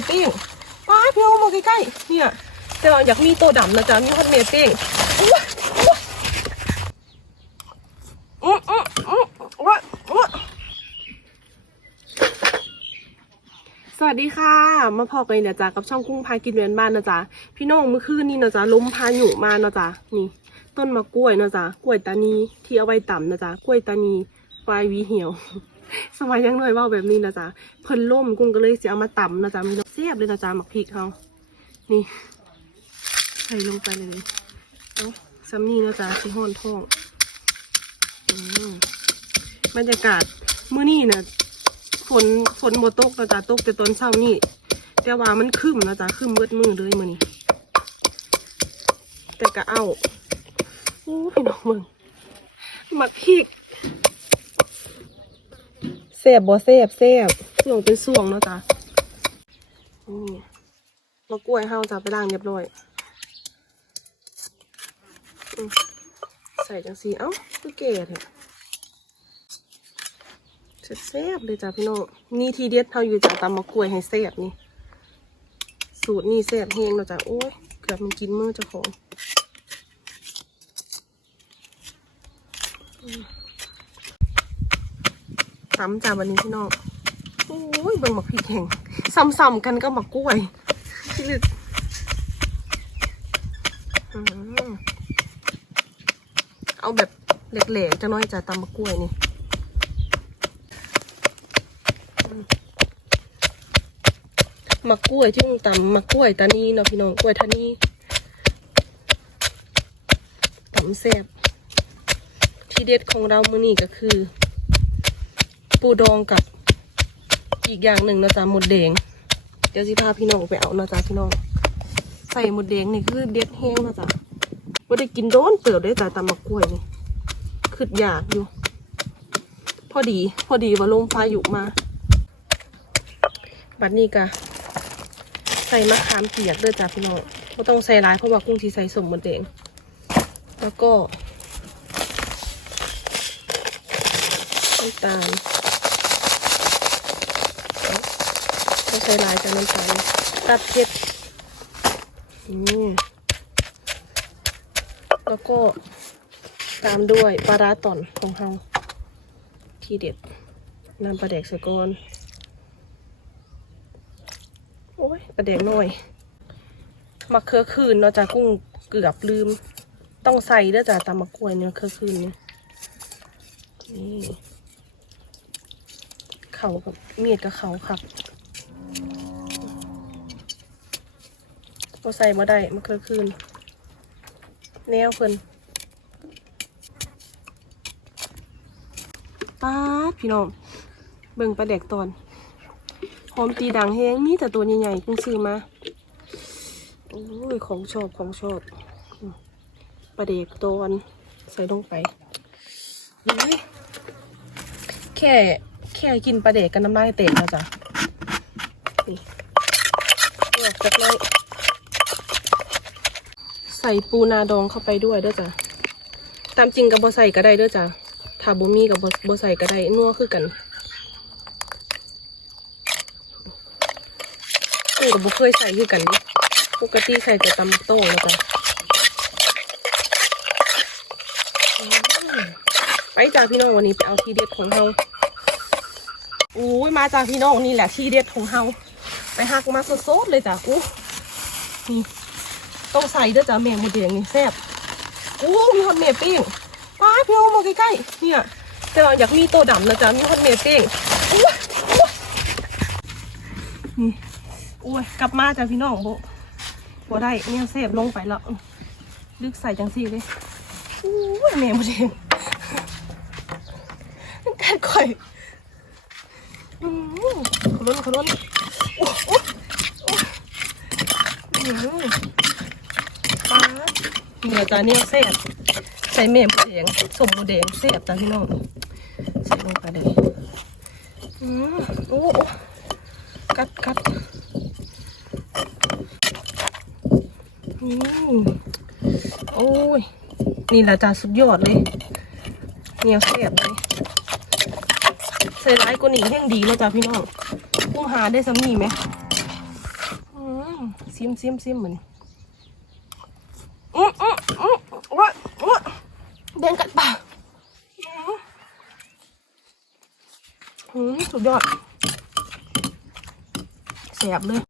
มปิ้งป้าพี่เอมาใกล้ๆเนี่ยแต่ว่าอยากมีตัวดำนะจ๊ะมีฮอตเมปิ้งอืมอืมอืมอุ๊ยอุ๊ยสวัสดีค่ะ มาพอกันเนี่ยจ้ะกับช่องกุ้งพากินเรือนบ้านนะจ๊ะพี่น้องเมื่อคืนนี้นะจ๊ะล้มพายุมานะจ๊ะนี่ ต้นมะกล้วยนะจ๊ะกล้วยตานีที่เอาไว้ต่ำนะจ๊ะกล้วยตานีปลายวีเหี่ยว สมัยยังน้อยว่าแบบนี้นะจ๊ะเพิ่นล่มกุ้งก็เลยสิเอามาต่ำนะจ๊ะมีเสียบเลยนะจ๊ะหมักพริกเขานี่ใส่ลงไปเลยเอาซัมนี่นะจ๊ะที่ห้อนท้องอืมบรรยากาศเมื่อนี้นะฝนฝนโมตกนะจ๊ะตกแต่ตอนเช้านี่แต่ว่ามันครึ้มนะจ๊ะครึ้มเบิดมือเลยมื่อนี้แต่ก็เอาโอ้พี่น้องมึงหมักพริก เสบบ่เสบเสบส่วงเป็นส่วงเนาะจ้ะนี่มะกล้วยเฮาจะไปล้างเรียบร้อยอใส่จังสีเอ้าคือเกศเนี่ยเสบเลยจ้ะพี่น้องนี่ทีเด็ดเฮาอยู่จ้ะตำมะกล้วยให้เสบนี่ สูตรนี่เสบเฮงเนาะจ้ะโอ้ยเกือบมันกินมือเจ้าของ ซ้ำจ้าวันนี้พี่น้องโอ้ยเบิ่งหมักพริกแห้งซ้ำๆกันก็หมักกล้วยพี่ลึกอืมเอาแบบเหลกๆจะน้อยจ้าตำหมักกล้วยนี่มหมักกล้วยที่มึงตำหมักกล้วยตานีเนาะพี่น้องกล้วยทานีตำแซ่บที่เด็ดของเรามื้อนี้ก็คือ ปูดองกับอีกอย่างหนึ่งนะจ๊ะหมดแดง เดี๋ยวสิพาพี่น้องไปเอานะจ๊ะพี่น้อง ใส่หมดแดงนี่คือเด็ดแห้งนะจ๊ะไม่ได้กินโดนเติบได้แต่ตำมะกล้วยนี่คืออยากอยู่ พอดีพอดีว่าลมพายุมา บัดนี้กะใส่มะขามเปียกด้วยจ้ะพี่น้องไม่ต้องใส่ร้ายเพราะว่ากุ้งที่ใส่สมหมดแดง แล้วก็น้ำตาล ไม่ใส่ลายจากน้ำตาลตัดเผ็ดนี่แล้วก็ตามด้วยปลาร้าต่อนของเฮาที่เด็ดน้ำปลาแดกใส่ก่อนโอ้ยปลาแดกหน่อยมะเขือคืนเนาะจ้ะกุ้งเกือบลืม ต้องใส่เด้อจ้ะตามมะกล้วยเนี่ยมะเขือคืนนี่นี่เขากับมีดกับเขาครับ บ่ใส่บ่ได้มันคือคืน แนวเพิ่นป้าพี่น้องเบิ่งปลาเด็กตอนหอมตีดังแฮงมีแต่ตัวใหญ่ๆเพิ่งซื้อมาโอ้ยของชอบของชอบปลาเด็กตอนใส่ลงไปแค่แค่กินปลาเด็กกันน้ำลายเตะแล้วจ้ะนี่ลวกจักหน้อย ใส่ปูนาดองเข้าไปด้วยเด้อจ้ะตามจริงกับบใส่ก็ได้เด้อจ้ะถ้าบ่มีกับบ่บ่ใส่ก็ได้นัวคือกันกูกับบ่เคยใส่คือกันนี่ปกติใส่แต่ตำโต้แล้วจ้ะไปจ้ะพี่น้องวันนี้ไปเอาทีเด็ดของเราอู้ยมาจากพี่น้องนี่แหละทีเด็ดของเฮาไปหักมาสดๆเลยจ้ะอู้นี่ ต้องใส่เด้อจ้ะแมงมดแดงนี่แซ่บอู้มีฮอตเมปิ้งป้าพี่เอามาใกล้ๆเนี่ยแต่ว่าอยากมีตัวดำนะจ๊ะมีฮอตเมปิ้งนี่อู้ยกลับมาจ้ะพี่น้องโบบ่ได้เนี่ยแซ่บลงไปแล้วลึกใส่จังซี่เลยอู้ยแมงมดแดงการข่อยขลุ่นขลุ่นโอ้โอ้โอ้อืมปลา เหนือจานเนี่ยแซ่บใส่เมมแดงสมบูแดงแซ่บจ้าพี่น้องใส่ลงไปเลยอืมโอ้โอ้กัดกัดอืมโอ้ยนี่แหละจ้าสุดยอดเลยเหนี่ยแซ่บเลยใส่ร้ายกว่านี้แห้งดีแล้วจ้ะพี่น้องกุ้งหาได้สำนีไหมซิมซิมซิมเหมือน อืมอืมอืมว่าว่าเดินกัดปากอืมอืมสุดยอดแสบเลย